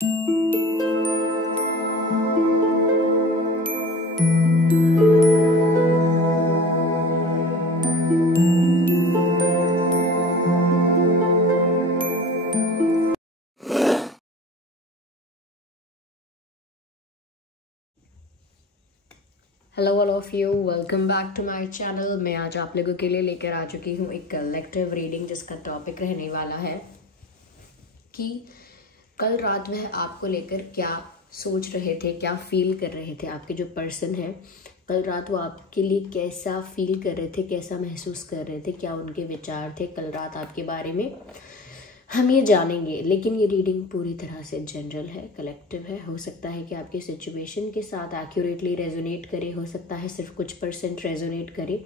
Hello all of you, welcome back to my channel. मैं आज आप लोगों के लिए लेकर आ चुकी हूँ एक कलेक्टिव रीडिंग, जिसका टॉपिक रहने वाला है कि कल रात वह आपको लेकर क्या सोच रहे थे, क्या फील कर रहे थे। आपके जो पर्सन है, कल रात वो आपके लिए कैसा फील कर रहे थे, कैसा महसूस कर रहे थे, क्या उनके विचार थे कल रात आपके बारे में, हम ये जानेंगे। लेकिन ये रीडिंग पूरी तरह से जनरल है, कलेक्टिव है। हो सकता है कि आपकी सिचुएशन के साथ एक्यूरेटली रेजोनेट करे, हो सकता है सिर्फ कुछ % रेजोनेट करे।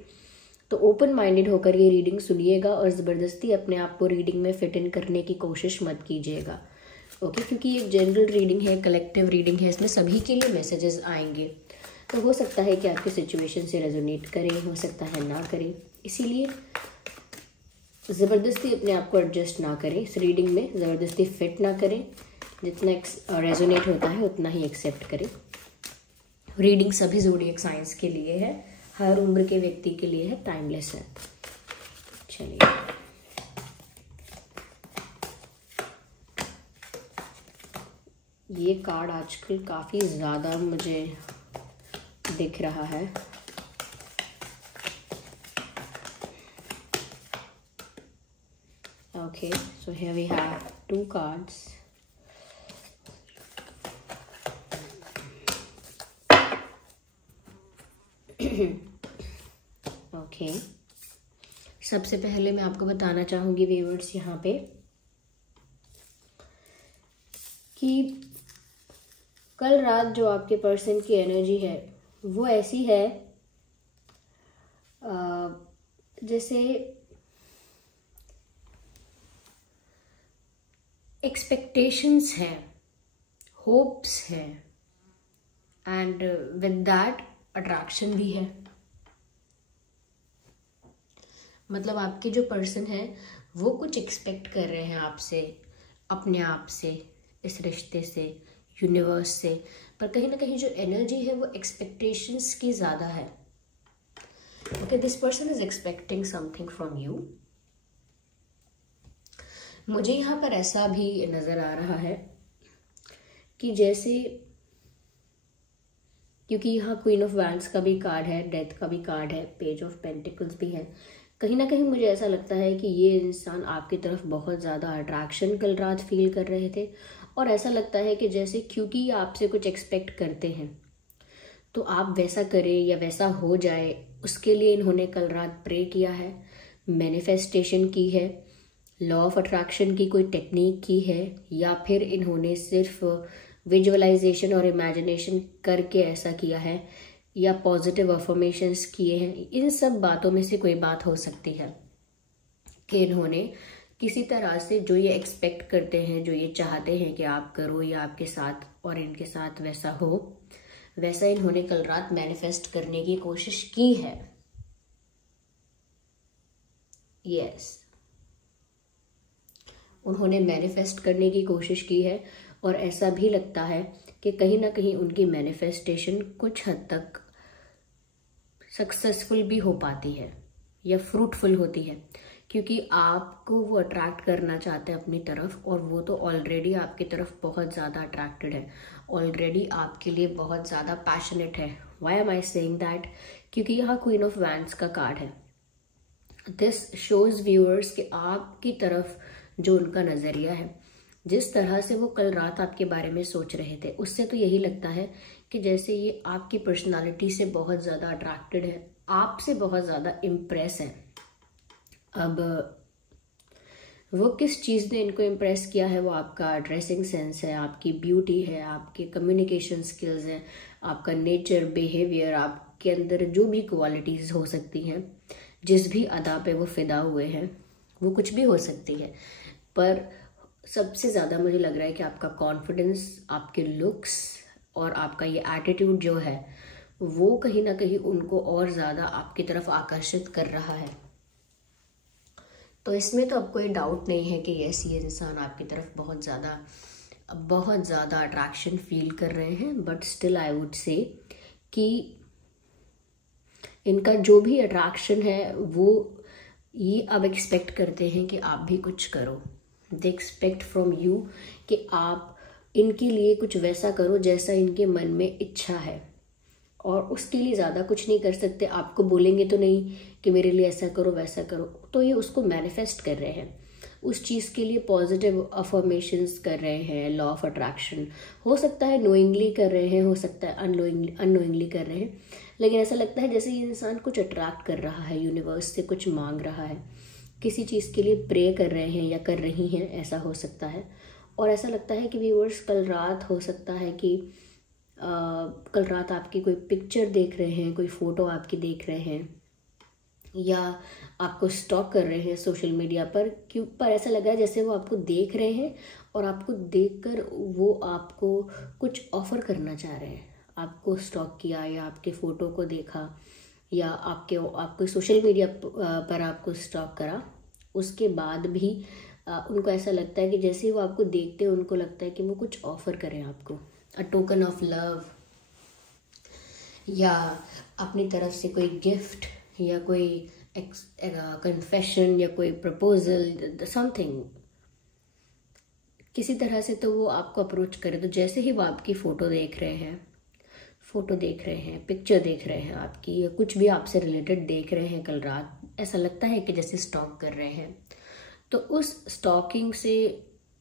तो ओपन माइंडेड होकर ये रीडिंग सुनिएगा और ज़बरदस्ती अपने आप को रीडिंग में फिट इन करने की कोशिश मत कीजिएगा, ओके? क्योंकि ये जनरल रीडिंग है, कलेक्टिव रीडिंग है, इसमें सभी के लिए मैसेजेस आएंगे। तो हो सकता है कि आपकी सिचुएशन से रेजोनेट करे, हो सकता है ना करे। इसीलिए ज़बरदस्ती अपने आप को एडजस्ट ना करें, इस रीडिंग में ज़बरदस्ती फिट ना करें। जितना रेजोनेट होता है उतना ही एक्सेप्ट करें। रीडिंग सभी ज़ोडिएक साइंस के लिए है, हर उम्र के व्यक्ति के लिए है, टाइमलेस है। चलिए, ये कार्ड आजकल काफ़ी ज़्यादा मुझे दिख रहा है। Okay, so here we have 2 cards. Okay. सबसे पहले मैं आपको बताना चाहूँगी व्यूअर्स यहाँ पे कि कल रात जो आपके पर्सन की एनर्जी है वो ऐसी है जैसे एक्सपेक्टेशंस हैं, होप्स हैं, एंड विद दैट अट्रैक्शन भी है। मतलब आपके जो पर्सन है वो कुछ एक्सपेक्ट कर रहे हैं आपसे, अपने आप से, इस रिश्ते से, यूनिवर्स से। पर कहीं ना कहीं जो एनर्जी है वो एक्सपेक्टेशंस की ज़्यादा है। Okay, this person is expecting something from you. मुझे यहाँ पर ऐसा भी नज़र आ रहा है कि जैसे, क्योंकि यहाँ क्वीन ऑफ वैंड्स का भी कार्ड है, डेथ का भी कार्ड है, पेज ऑफ पेंटिकल्स भी है, कहीं ना कहीं मुझे ऐसा लगता है कि ये इंसान आपकी तरफ बहुत ज़्यादा अट्रैक्शन कल रात फील कर रहे थे। और ऐसा लगता है कि जैसे क्योंकि आपसे कुछ एक्सपेक्ट करते हैं तो आप वैसा करें या वैसा हो जाए, उसके लिए इन्होंने कल रात प्रे किया है, मैनिफेस्टेशन की है, लॉ ऑफ अट्रैक्शन की कोई टेक्निक की है, या फिर इन्होंने सिर्फ विजुअलाइजेशन और इमेजिनेशन करके ऐसा किया है, या पॉजिटिव अफर्मेशंस किए हैं। इन सब बातों में से कोई बात हो सकती है कि इन्होंने किसी तरह से जो ये एक्सपेक्ट करते हैं, जो ये चाहते हैं कि आप करो या आपके साथ और इनके साथ वैसा हो, वैसा इन्होंने कल रात मैनिफेस्ट करने की कोशिश की है। यस, उन्होंने मैनिफेस्ट करने की कोशिश की है। और ऐसा भी लगता है कि कहीं ना कहीं उनकी मैनिफेस्टेशन कुछ हद तक सक्सेसफुल भी हो पाती है या फ्रूटफुल होती है, क्योंकि आपको वो अट्रैक्ट करना चाहते हैं अपनी तरफ, और वो तो ऑलरेडी आपकी तरफ बहुत ज़्यादा अट्रैक्टेड है, ऑलरेडी आपके लिए बहुत ज़्यादा पैशनेट है। Why am I saying that? क्योंकि यहाँ क्वीन ऑफ वैंड्स का कार्ड है। दिस शोज व्यूअर्स कि आपकी तरफ जो उनका नज़रिया है, जिस तरह से वो कल रात आपके बारे में सोच रहे थे, उससे तो यही लगता है कि जैसे ये आपकी पर्सनालिटी से बहुत ज़्यादा अट्रैक्टेड है, आपसे बहुत ज़्यादा इम्प्रेस है। अब वो किस चीज़ ने इनको इम्प्रेस किया है, वो आपका ड्रेसिंग सेंस है, आपकी ब्यूटी है, आपके कम्युनिकेशन स्किल्स हैं, आपका नेचर, बिहेवियर, आपके अंदर जो भी क्वालिटीज़ हो सकती हैं, जिस भी अदा पे वो फिदा हुए हैं, वो कुछ भी हो सकती है। पर सबसे ज़्यादा मुझे लग रहा है कि आपका कॉन्फिडेंस, आपके लुक्स और आपका ये एटीट्यूड जो है वो कहीं ना कहीं उनको और ज़्यादा आपकी तरफ आकर्षित कर रहा है। तो इसमें तो अब कोई डाउट नहीं है कि यस, ये इंसान आपकी तरफ बहुत ज़्यादा बहुत ज़्यादा अट्रैक्शन फील कर रहे हैं, but still I would say कि इनका जो भी अट्रैक्शन है वो ये अब एक्सपेक्ट करते हैं कि आप भी कुछ करो। दे एक्सपेक्ट फ्रॉम यू कि आप इनके लिए कुछ वैसा करो जैसा इनके मन में इच्छा है, और उसके लिए ज़्यादा कुछ नहीं कर सकते। आपको बोलेंगे तो नहीं कि मेरे लिए ऐसा करो वैसा करो, तो ये उसको मैनिफेस्ट कर रहे हैं, उस चीज़ के लिए पॉजिटिव अफर्मेशंस कर रहे हैं। लॉ ऑफ अट्रैक्शन हो सकता है नोइंगली कर रहे हैं, हो सकता है अननोइंगली कर रहे हैं, लेकिन ऐसा लगता है जैसे ये इंसान कुछ अट्रैक्ट कर रहा है, यूनिवर्स से कुछ मांग रहा है, किसी चीज़ के लिए प्रे कर रहे हैं या कर रही हैं, ऐसा हो सकता है। और ऐसा लगता है कि व्यूअर्स कल रात हो सकता है कि कल रात आपकी कोई पिक्चर देख रहे हैं, कोई फ़ोटो आपकी देख रहे हैं, या आपको स्टॉक कर रहे हैं सोशल मीडिया पर, क्यों पर ऐसा लगा है जैसे वो आपको देख रहे हैं और आपको देखकर वो आपको कुछ ऑफर करना चाह रहे हैं। आपको स्टॉक किया या आपके फ़ोटो को देखा या आपको सोशल मीडिया पर आपको स्टॉक करा, उसके बाद भी उनको ऐसा लगता है कि जैसे वो आपको देखते हैं उनको लगता है कि वो कुछ ऑफर करें आपको, अ टोकन ऑफ लव, या अपनी तरफ से कोई गिफ्ट या कोई कन्फेशन या कोई प्रपोजल, समथिंग, किसी तरह से तो वो आपको अप्रोच करे। तो जैसे ही वो आपकी फ़ोटो देख रहे हैं, पिक्चर देख रहे हैं आपकी, या कुछ भी आपसे रिलेटेड देख रहे हैं कल रात, ऐसा लगता है कि जैसे स्टॉक कर रहे हैं। तो उस स्टॉकिंग से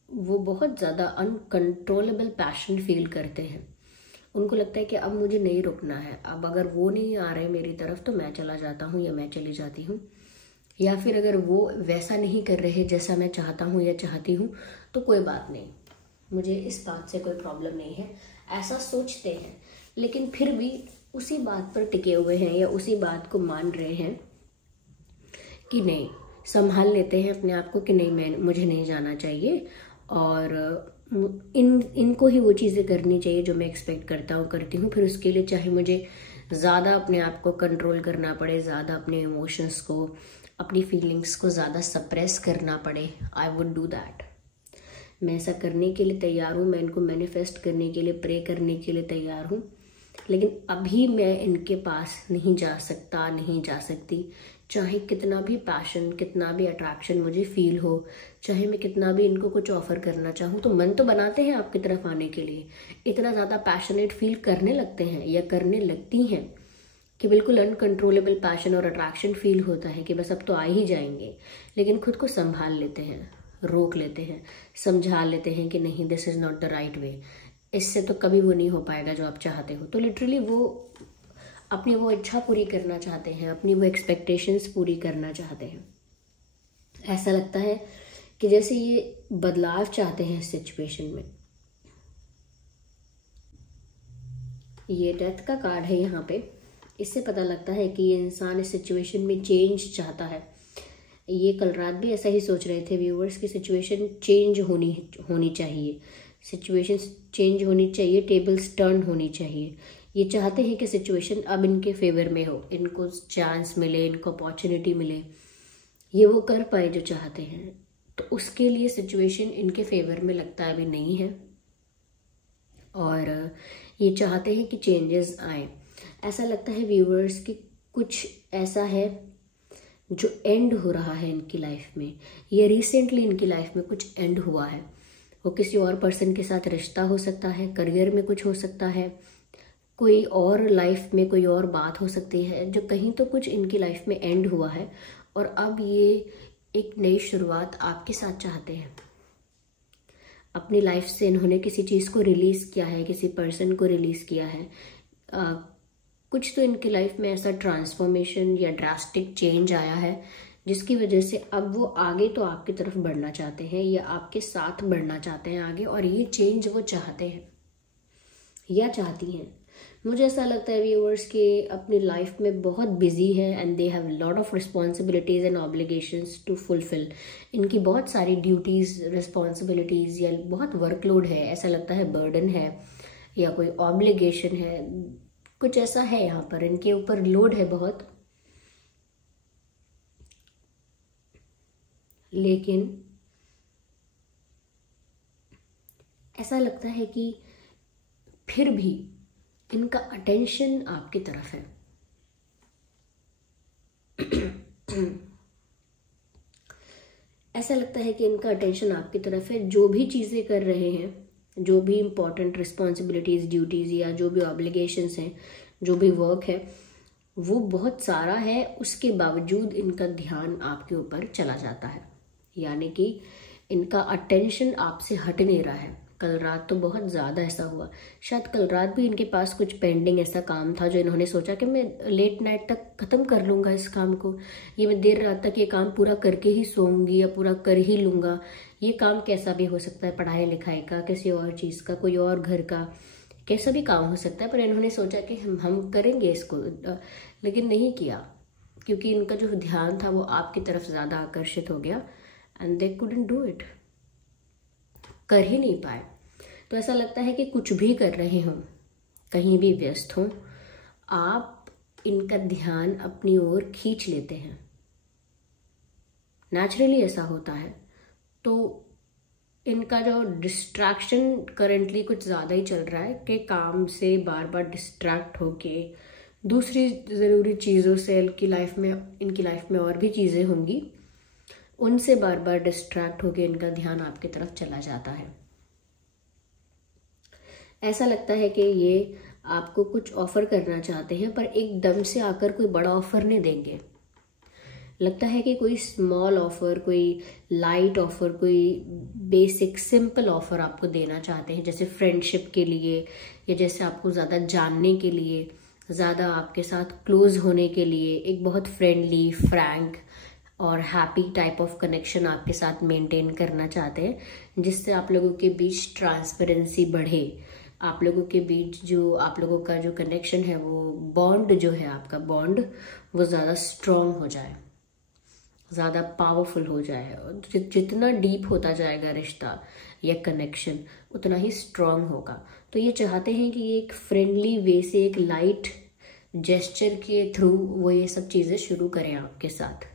वो बहुत ज़्यादा अनकंट्रोलेबल पैशन फील करते हैं। उनको लगता है कि अब मुझे नहीं रुकना है, अब अगर वो नहीं आ रहे मेरी तरफ तो मैं चला जाता हूँ या मैं चली जाती हूँ, या फिर अगर वो वैसा नहीं कर रहे जैसा मैं चाहता हूँ या चाहती हूँ तो कोई बात नहीं, मुझे इस बात से कोई प्रॉब्लम नहीं है, ऐसा सोचते हैं। लेकिन फिर भी उसी बात पर टिके हुए हैं या उसी बात को मान रहे हैं कि नहीं, संभाल लेते हैं अपने आप को कि नहीं, मुझे नहीं जाना चाहिए, और इनको ही वो चीज़ें करनी चाहिए जो मैं एक्सपेक्ट करती हूँ। फिर उसके लिए चाहे मुझे ज़्यादा अपने आप को कंट्रोल करना पड़े, ज़्यादा अपने इमोशंस को, अपनी फीलिंग्स को ज़्यादा सप्रेस करना पड़े, आई वुड डू दैट। मैं ऐसा करने के लिए तैयार हूँ, मैं इनको मैनिफेस्ट करने के लिए, प्रे करने के लिए तैयार हूँ, लेकिन अभी मैं इनके पास नहीं जा सकता, नहीं जा सकती। चाहे कितना भी पैशन, कितना भी अट्रैक्शन मुझे फील हो, चाहे मैं कितना भी इनको कुछ ऑफर करना चाहूँ, तो मन तो बनाते हैं आपकी तरफ आने के लिए, इतना ज़्यादा पैशनेट फील करने लगते हैं या करने लगती हैं कि बिल्कुल अनकंट्रोलेबल पैशन और अट्रैक्शन फील होता है कि बस अब तो आ ही जाएंगे, लेकिन खुद को संभाल लेते हैं, रोक लेते हैं, समझा लेते हैं कि नहीं, this is not the right way, इससे तो कभी वो नहीं हो पाएगा जो आप चाहते हो। तो लिटरली वो अपनी वो इच्छा पूरी करना चाहते हैं, अपनी वो एक्सपेक्टेशंस पूरी करना चाहते हैं। ऐसा लगता है कि जैसे ये बदलाव चाहते हैं इस सिचुएशन में। ये डेथ का कार्ड है यहाँ पे, इससे पता लगता है कि ये इंसान इस सिचुएशन में चेंज चाहता है। ये कल रात भी ऐसा ही सोच रहे थे व्यूअर्स की सिचुएशन चेंज होनी चाहिए, सिचुएशन चेंज होनी चाहिए, टेबल्स टर्न होनी चाहिए। ये चाहते हैं कि सिचुएशन अब इनके फेवर में हो, इनको चांस मिले, इनको अपॉर्चुनिटी मिले, ये वो कर पाए जो चाहते हैं। तो उसके लिए सिचुएशन इनके फेवर में लगता है अभी नहीं है, और ये चाहते हैं कि चेंजेस आए। ऐसा लगता है व्यूअर्स कि कुछ ऐसा है जो एंड हो रहा है इनकी लाइफ में, ये रिसेंटली इनकी लाइफ में कुछ एंड हुआ है। वो किसी और पर्सन के साथ रिश्ता हो सकता है, करियर में कुछ हो सकता है, कोई और लाइफ में कोई और बात हो सकती है, जो कहीं तो कुछ इनकी लाइफ में एंड हुआ है, और अब ये एक नई शुरुआत आपके साथ चाहते हैं। अपनी लाइफ से इन्होंने किसी चीज़ को रिलीज़ किया है, किसी पर्सन को रिलीज़ किया है, कुछ तो इनकी लाइफ में ऐसा ट्रांसफॉर्मेशन या ड्रास्टिक चेंज आया है जिसकी वजह से अब वो आगे तो आपकी तरफ बढ़ना चाहते हैं या आपके साथ बढ़ना चाहते हैं आगे, और ये चेंज वो चाहते हैं या चाहती हैं। मुझे ऐसा लगता है व्यूअर्स के अपनी लाइफ में बहुत बिजी है and they have lot of responsibilities and obligations to fulfil. इनकी बहुत सारी ड्यूटीज़, रिस्पॉन्सिबिलिटीज़ या बहुत वर्कलोड है, ऐसा लगता है बर्डन है या कोई ऑब्लिगेशन है, कुछ ऐसा है यहाँ पर इनके ऊपर लोड है बहुत। लेकिन ऐसा लगता है कि फिर भी इनका अटेंशन आपकी तरफ है। ऐसा लगता है कि इनका अटेंशन आपकी तरफ है। जो भी चीज़ें कर रहे हैं, जो भी इम्पोर्टेंट रिस्पॉन्सिबिलिटीज़, ड्यूटीज़ या जो भी ऑब्लिगेशंस हैं, जो भी वर्क है, वो बहुत सारा है, उसके बावजूद इनका ध्यान आपके ऊपर चला जाता है। यानी कि इनका अटेंशन आपसे हट नहीं रहा है। कल रात तो बहुत ज़्यादा ऐसा हुआ। शायद कल रात भी इनके पास कुछ पेंडिंग ऐसा काम था जो इन्होंने सोचा कि मैं लेट नाइट तक ख़त्म कर लूँगा इस काम को, ये मैं देर रात तक ये काम पूरा करके ही सोऊंगी या पूरा कर ही लूँगा। ये काम कैसा भी हो सकता है, पढ़ाई लिखाई का, किसी और चीज़ का, कोई और घर का, कैसा भी काम हो सकता है। पर इन्होंने सोचा कि हम करेंगे इसको, लेकिन नहीं किया, क्योंकि इनका जो ध्यान था वो आपकी तरफ ज़्यादा आकर्षित हो गया and they couldn't do it, कर ही नहीं पाए। तो ऐसा लगता है कि कुछ भी कर रहे हों, कहीं भी व्यस्त हों, आप इनका ध्यान अपनी ओर खींच लेते हैं। नेचुरली ऐसा होता है। तो इनका जो डिस्ट्रैक्शन करंटली कुछ ज़्यादा ही चल रहा है कि काम से बार बार डिस्ट्रैक्ट होके दूसरी ज़रूरी चीज़ों से इनकी लाइफ में और भी चीज़ें होंगी, उनसे बार बार डिस्ट्रैक्ट होके इनका ध्यान आपकी तरफ चला जाता है। ऐसा लगता है कि ये आपको कुछ ऑफर करना चाहते हैं, पर एकदम से आकर कोई बड़ा ऑफर नहीं देंगे। लगता है कि कोई स्मॉल ऑफर, कोई लाइट ऑफर, कोई बेसिक सिंपल ऑफर आपको देना चाहते हैं, जैसे फ्रेंडशिप के लिए या जैसे आपको ज़्यादा जानने के लिए, ज़्यादा आपके साथ क्लोज होने के लिए, एक बहुत फ्रेंडली, फ्रैंक और हैप्पी टाइप ऑफ कनेक्शन आपके साथ मेंटेन करना चाहते हैं, जिससे आप लोगों के बीच ट्रांसपेरेंसी बढ़े, आप लोगों के बीच जो आप लोगों का जो कनेक्शन है, वो बॉन्ड जो है, आपका बॉन्ड वो ज़्यादा स्ट्रॉन्ग हो जाए, ज़्यादा पावरफुल हो जाए। और जितना डीप होता जाएगा रिश्ता या कनेक्शन, उतना ही स्ट्रॉन्ग होगा। तो ये चाहते हैं कि एक फ्रेंडली वे से, एक लाइट जेस्चर के थ्रू वो ये सब चीज़ें शुरू करें आपके साथ।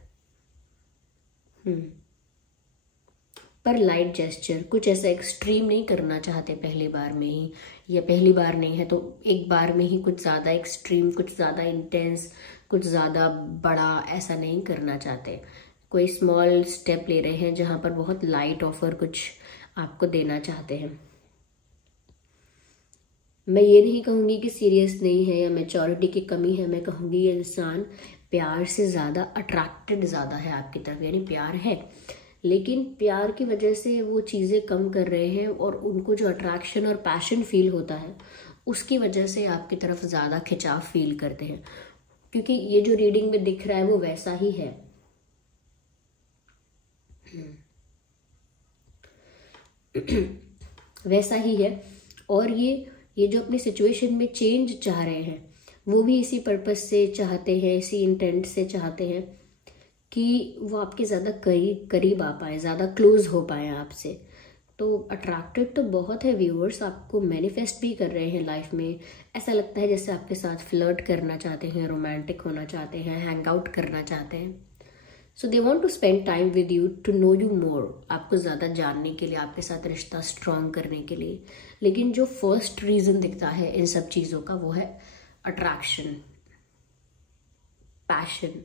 पर लाइट जेस्चर, कुछ ऐसा एक्सट्रीम नहीं करना चाहते पहली बार में ही, या पहली बार नहीं है तो एक बार में ही कुछ ज़्यादा एक्सट्रीम, कुछ ज़्यादा इंटेंस, कुछ ज़्यादा बड़ा ऐसा नहीं करना चाहते। कोई स्मॉल स्टेप ले रहे हैं जहाँ पर बहुत लाइट ऑफर कुछ आपको देना चाहते हैं। मैं ये नहीं कहूँगी कि सीरियस नहीं है या मैच्योरिटी की कमी है, मैं कहूँगी ये इंसान प्यार से ज़्यादा अट्रैक्टेड ज़्यादा है आपकी तरफ। यानी प्यार है, लेकिन प्यार की वजह से वो चीज़ें कम कर रहे हैं, और उनको जो अट्रैक्शन और पैशन फील होता है उसकी वजह से आपकी तरफ ज़्यादा खिंचाव फील करते हैं। क्योंकि ये जो रीडिंग में दिख रहा है वो वैसा ही है। वैसा ही है। और ये जो अपनी सिचुएशन में चेंज चाह रहे हैं, वो भी इसी पर्पस से चाहते हैं, इसी इंटेंट से चाहते हैं कि वो आपके ज़्यादा करीब आ पाए, ज़्यादा क्लोज हो पाए आपसे। तो अट्रैक्टेड तो बहुत है व्यूअर्स, आपको मैनिफेस्ट भी कर रहे हैं लाइफ में। ऐसा लगता है जैसे आपके साथ फ्लर्ट करना चाहते हैं, रोमांटिक होना चाहते हैं, हैंग आउट करना चाहते हैं। So they want to spend time with you, to know you more, आपको ज़्यादा जानने के लिए, आपके साथ रिश्ता स्ट्रॉन्ग करने के लिए। लेकिन जो फर्स्ट रीज़न दिखता है इन सब चीज़ों का वो है अट्रैक्शन, पैशन,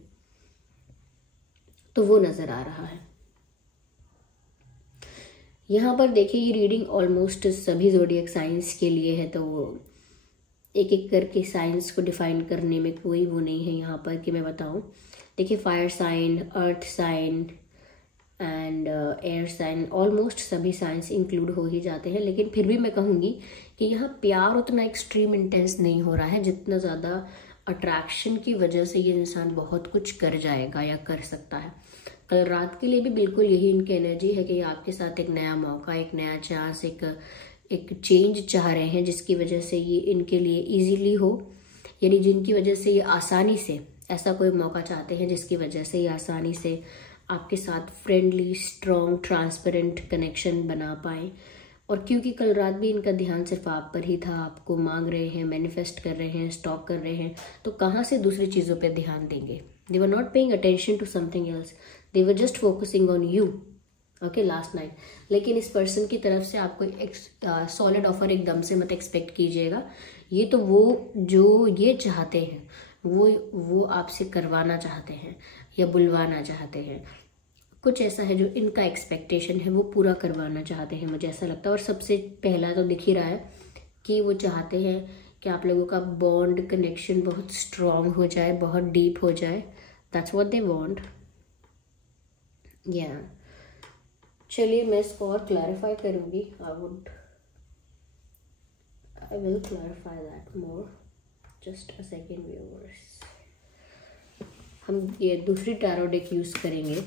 तो वो नज़र आ रहा है। यहाँ पर देखिए ये रीडिंग ऑलमोस्ट सभी ज़ोडिएक साइंस के लिए है, तो एक एक करके साइंस को डिफाइन करने में कोई वो नहीं है यहाँ पर कि मैं बताऊँ। देखिए fire sign, earth sign and air sign, almost सभी साइंस इंक्लूड हो ही जाते हैं। लेकिन फिर भी मैं कहूँगी कि यहाँ प्यार उतना एक्सट्रीम इंटेंस नहीं हो रहा है जितना ज़्यादा अट्रैक्शन की वजह से ये इंसान बहुत कुछ कर जाएगा या कर सकता है। कल रात के लिए भी बिल्कुल यही इनकी एनर्जी है कि आपके साथ एक नया मौका, एक नया चांस, एक चेंज चाह रहे हैं, जिसकी वजह से ये इनके लिए इजीली हो, यानी जिनकी वजह से ये आसानी से ऐसा कोई मौका चाहते हैं जिसकी वजह से ये आसानी से आपके साथ फ्रेंडली, स्ट्रॉन्ग, ट्रांसपेरेंट कनेक्शन बना पाए। और क्योंकि कल रात भी इनका ध्यान सिर्फ आप पर ही था, आपको मांग रहे हैं, मैनिफेस्ट कर रहे हैं, स्टॉक कर रहे हैं, तो कहाँ से दूसरी चीज़ों पे ध्यान देंगे। They were not paying attention to something else, they were just focusing on you, okay, last night. लेकिन इस पर्सन की तरफ से आपको एक सॉलिड ऑफर एकदम से मत एक्सपेक्ट कीजिएगा। ये तो वो जो ये चाहते हैं वो आपसे करवाना चाहते हैं या बुलवाना चाहते हैं। कुछ ऐसा है जो इनका एक्सपेक्टेशन है, वो पूरा करवाना चाहते हैं, मुझे ऐसा लगता है। और सबसे पहला तो दिख ही रहा है कि वो चाहते हैं कि आप लोगों का बॉन्ड कनेक्शन बहुत स्ट्रांग हो जाए, बहुत डीप हो जाए। That's what they want. या चलिए मैं इसको और क्लैरिफाई करूँगी। I will clarify that more. Just a second viewers, हम ये दूसरी टैरो डेक यूज़ करेंगे।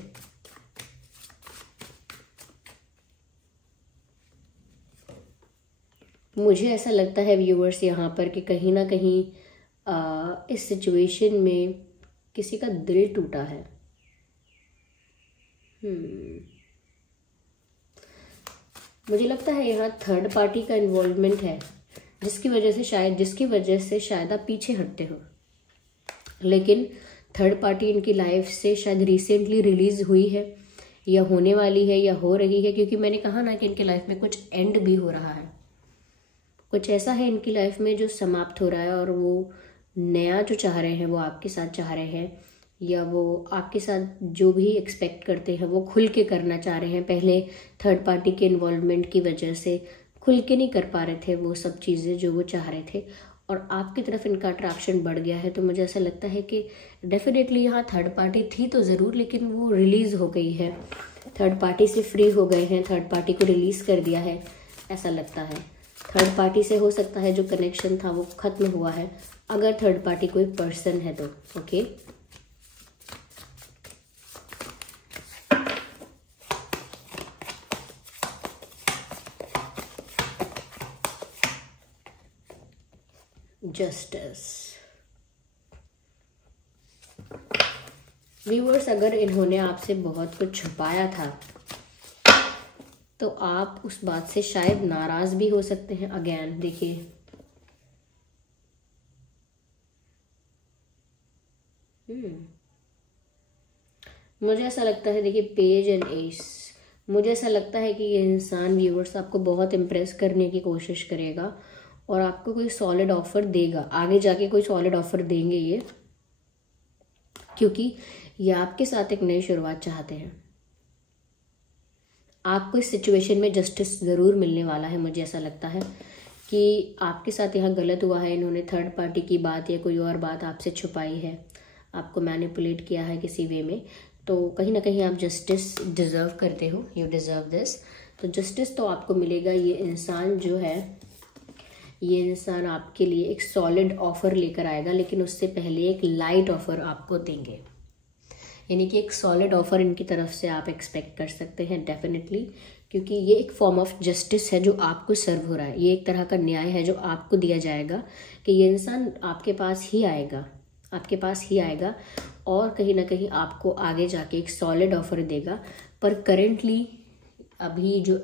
मुझे ऐसा लगता है व्यूअर्स यहाँ पर कि कहीं ना कहीं इस सिचुएशन में किसी का दिल टूटा है। मुझे लगता है यहाँ थर्ड पार्टी का इन्वॉल्वमेंट है, जिसकी वजह से शायद आप पीछे हटते हो। लेकिन थर्ड पार्टी इनकी लाइफ से शायद रिसेंटली रिलीज हुई है या होने वाली है या हो रही है, क्योंकि मैंने कहा ना कि इनके लाइफ में कुछ एंड भी हो रहा है। कुछ ऐसा है इनकी लाइफ में जो समाप्त हो रहा है, और वो नया जो चाह रहे हैं वो आपके साथ चाह रहे हैं, या वो आपके साथ जो भी एक्सपेक्ट करते हैं वो खुल के करना चाह रहे हैं। पहले थर्ड पार्टी के इन्वॉल्वमेंट की वजह से खुल के नहीं कर पा रहे थे वो सब चीज़ें जो वो चाह रहे थे, और आपकी तरफ इनका अट्रैक्शन बढ़ गया है। तो मुझे ऐसा लगता है कि डेफिनेटली यहाँ थर्ड पार्टी थी तो ज़रूर, लेकिन वो रिलीज़ हो गई है, थर्ड पार्टी से फ्री हो गए हैं, थर्ड पार्टी को रिलीज़ कर दिया है, ऐसा लगता है। थर्ड पार्टी से हो सकता है जो कनेक्शन था वो ख़त्म हुआ है, अगर थर्ड पार्टी कोई पर्सन है तो। Okay, justice. व्यूअर्स, अगर इन्होंने आपसे बहुत कुछ छुपाया था तो आप उस बात से शायद नाराज भी हो सकते हैं। अगेन देखिए, मुझे ऐसा लगता है, देखिए पेज एंड एस, मुझे ऐसा लगता है कि ये इंसान व्यूअर्स आपको बहुत इम्प्रेस करने की कोशिश करेगा और आपको कोई सॉलिड ऑफर देगा। आगे जाके कोई सॉलिड ऑफर देंगे ये, क्योंकि ये आपके साथ एक नई शुरुआत चाहते हैं। आपको इस सिचुएशन में जस्टिस ज़रूर मिलने वाला है। मुझे ऐसा लगता है कि आपके साथ यहाँ गलत हुआ है, इन्होंने थर्ड पार्टी की बात या कोई और बात आपसे छुपाई है, आपको मैनिपुलेट किया है किसी वे में। तो कहीं ना कहीं आप जस्टिस डिज़र्व करते हो, यू डिज़र्व दिस। तो जस्टिस तो आपको मिलेगा। ये इंसान जो है, ये इंसान आपके लिए एक सॉलिड ऑफर लेकर आएगा, लेकिन उससे पहले एक लाइट ऑफर आपको देंगे। यानी कि एक सॉलिड ऑफर इनकी तरफ से आप एक्सपेक्ट कर सकते हैं डेफिनेटली, क्योंकि ये एक फॉर्म ऑफ जस्टिस है जो आपको सर्व हो रहा है। ये एक तरह का न्याय है जो आपको दिया जाएगा कि ये इंसान आपके पास ही आएगा, आपके पास ही आएगा और कहीं ना कहीं आपको आगे जाके एक सॉलिड ऑफर देगा। पर करेंटली अभी जो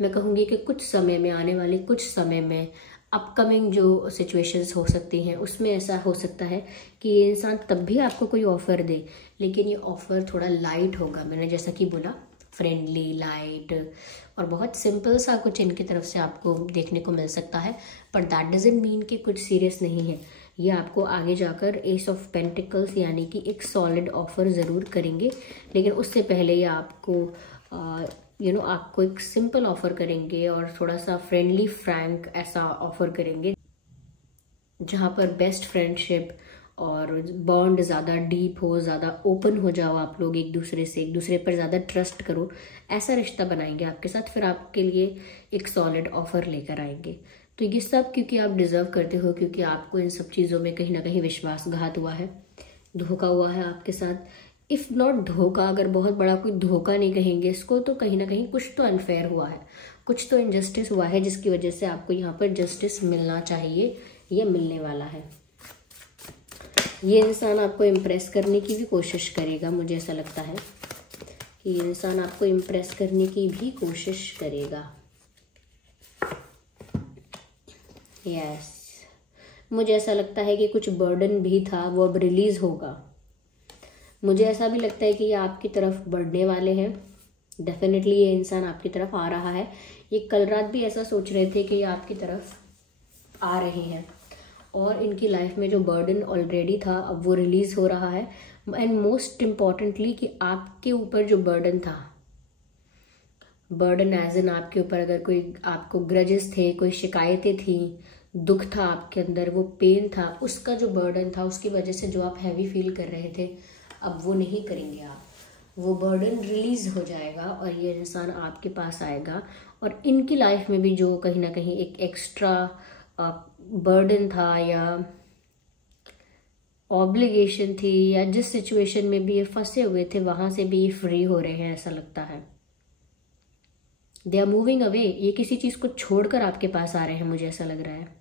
मैं कहूँगी कि कुछ समय में, आने वाले कुछ समय में, अपकमिंग जो सिचुएशंस हो सकती हैं उसमें ऐसा हो सकता है कि ये इंसान तब भी आपको कोई ऑफ़र दे, लेकिन ये ऑफ़र थोड़ा लाइट होगा। मैंने जैसा कि बोला, फ्रेंडली, लाइट और बहुत सिंपल सा कुछ इनकी तरफ से आपको देखने को मिल सकता है। पर दैट डजंट मीन कि कुछ सीरियस नहीं है। ये आपको आगे जाकर एस ऑफ पेंटिकल्स यानी कि एक सॉलिड ऑफर ज़रूर करेंगे, लेकिन उससे पहले ये आपको आपको एक सिंपल ऑफर करेंगे और थोड़ा सा फ्रेंडली, फ्रैंक ऐसा ऑफर करेंगे, जहाँ पर बेस्ट फ्रेंडशिप और बॉन्ड ज़्यादा डीप हो, ज़्यादा ओपन हो जाओ आप लोग एक दूसरे पर ज़्यादा ट्रस्ट करो, ऐसा रिश्ता बनाएंगे आपके साथ। फिर आपके लिए एक सॉलिड ऑफर लेकर आएंगे। तो ये सब क्योंकि आप डिज़र्व करते हो, क्योंकि आपको इन सब चीज़ों में कहीं ना कहीं विश्वासघात हुआ है, धोखा हुआ है आपके साथ। इफ़ नॉट धोखा, अगर बहुत बड़ा कोई धोखा नहीं कहेंगे इसको, तो कहीं ना कहीं कुछ तो अनफेयर हुआ है, कुछ तो इनजस्टिस हुआ है, जिसकी वजह से आपको यहाँ पर जस्टिस मिलना चाहिए, ये मिलने वाला है। ये इंसान आपको इम्प्रेस करने की भी कोशिश करेगा। मुझे ऐसा लगता है कि ये इंसान आपको इम्प्रेस करने की भी कोशिश करेगा। यस, मुझे ऐसा लगता है कि कुछ बर्डन भी था वो अब रिलीज होगा। मुझे ऐसा भी लगता है कि ये आपकी तरफ बढ़ने वाले हैं डेफिनेटली ये इंसान आपकी तरफ आ रहा है। ये कल रात भी ऐसा सोच रहे थे कि ये आपकी तरफ आ रहे हैं, और इनकी लाइफ में जो बर्डन ऑलरेडी था अब वो रिलीज हो रहा है। एंड मोस्ट इम्पॉर्टेंटली कि आपके ऊपर जो बर्डन था, बर्डन एज इन आपके ऊपर अगर कोई आपको ग्रजेस थे, कोई शिकायतें थी, दुख था आपके अंदर, वो पेन था, उसका जो बर्डन था, उसकी वजह से जो आप हैवी फील कर रहे थे, अब वो नहीं करेंगे आप। वो बर्डन रिलीज हो जाएगा और ये इंसान आपके पास आएगा। और इनकी लाइफ में भी जो कहीं ना कहीं एक एक्स्ट्रा बर्डन था या ऑब्लिगेशन थी, या जिस सिचुएशन में भी ये फंसे हुए थे वहां से भी ये फ्री हो रहे हैं, ऐसा लगता है। They are moving away. ये किसी चीज को छोड़कर आपके पास आ रहे हैं, मुझे ऐसा लग रहा है।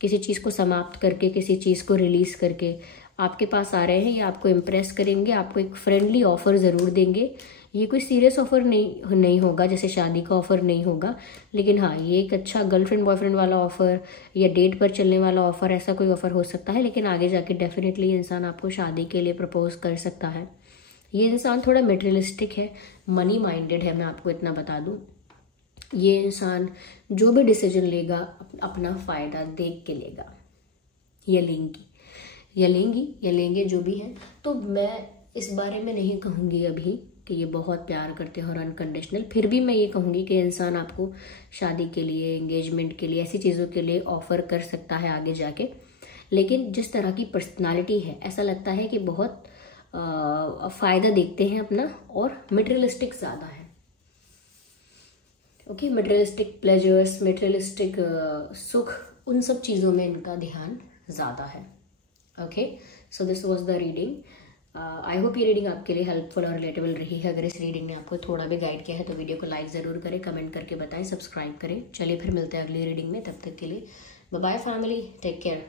किसी चीज को समाप्त करके, किसी चीज को रिलीज करके आपके पास आ रहे हैं। ये आपको इम्प्रेस करेंगे, आपको एक फ्रेंडली ऑफर जरूर देंगे। ये कोई सीरियस ऑफर नहीं होगा, जैसे शादी का ऑफर नहीं होगा, लेकिन हाँ ये एक अच्छा गर्लफ्रेंड बॉयफ्रेंड वाला ऑफर या डेट पर चलने वाला ऑफर, ऐसा कोई ऑफर हो सकता है। लेकिन आगे जाके डेफिनेटली इंसान आपको शादी के लिए प्रपोज कर सकता है। ये इंसान थोड़ा मटेरियलिस्टिक है, मनी माइंडेड है, मैं आपको इतना बता दूं। ये इंसान जो भी डिसीजन लेगा अपना फायदा देख के लेगा, या लेंगे जो भी है। तो मैं इस बारे में नहीं कहूंगी अभी कि ये बहुत प्यार करते हैं और अनकंडीशनल। फिर भी मैं ये कहूंगी कि इंसान आपको शादी के लिए, एंगेजमेंट के लिए, ऐसी चीज़ों के लिए ऑफर कर सकता है आगे जाके। लेकिन जिस तरह की पर्सनालिटी है, ऐसा लगता है कि बहुत फायदा देखते हैं अपना, और मटेरियलिस्टिक ज़्यादा है। ओके, मटेरियलिस्टिक प्लेजर्स, मटेरियलिस्टिक सुख, उन सब चीज़ों में इनका ध्यान ज़्यादा है। Okay, so this was the reading. I hope ये रीडिंग आपके लिए हेल्पफुल और रिलेटेबल रही है। अगर इस रीडिंग ने आपको थोड़ा भी गाइड किया है तो वीडियो को लाइक ज़रूर करें, कमेंट करके बताएं, सब्सक्राइब करें। चलिए फिर मिलते हैं अगली रीडिंग में, तब तक के लिए bye bye family, take care.